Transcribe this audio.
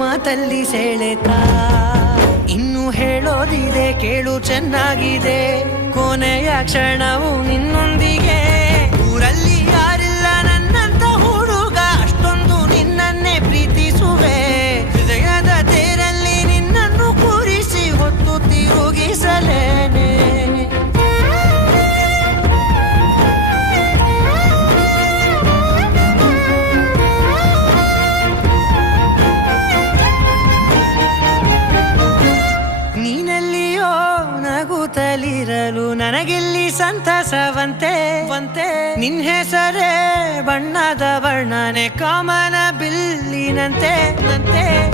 ಮಾತಲ್ಲಿ ಸೆಳೆತ. ಇನ್ನು ಹೇಳೋದಿದೆ ಕೇಳು ಚೆನ್ನಾಗಿದೆ, ಕೊನೆಯ ಕ್ಷಣವು ನಿನ್ನೊಂದಿಗೆ. ಊರಲ್ಲಿ ಯಾರಿಲ್ಲ ನನ್ನಂತ ಹುಡುಗ, ಅಷ್ಟೊಂದು ನಿನ್ನನ್ನೇ ಪ್ರೀತಿಸುವೆ. ಹೃದಯದ ತೇರಲ್ಲಿ ನಿನ್ನನ್ನು ಕೂರಿಸಿ ಹೊತ್ತು ತಿರುಗಿಸಲೇನೆ. ನೀನೆಲ್ಲಿಯೋ ನಗುತ್ತಲಿರಲು ನನಗೆಲ್ಲಿ ಸಂತಸವಂತೆ ನಿನ್ ಹೆಸರೇ ಬಣ್ಣದ ವರ್ಣನೆ ಕಾಮನ ಬಿಲ್ಲಿನಂತೆ.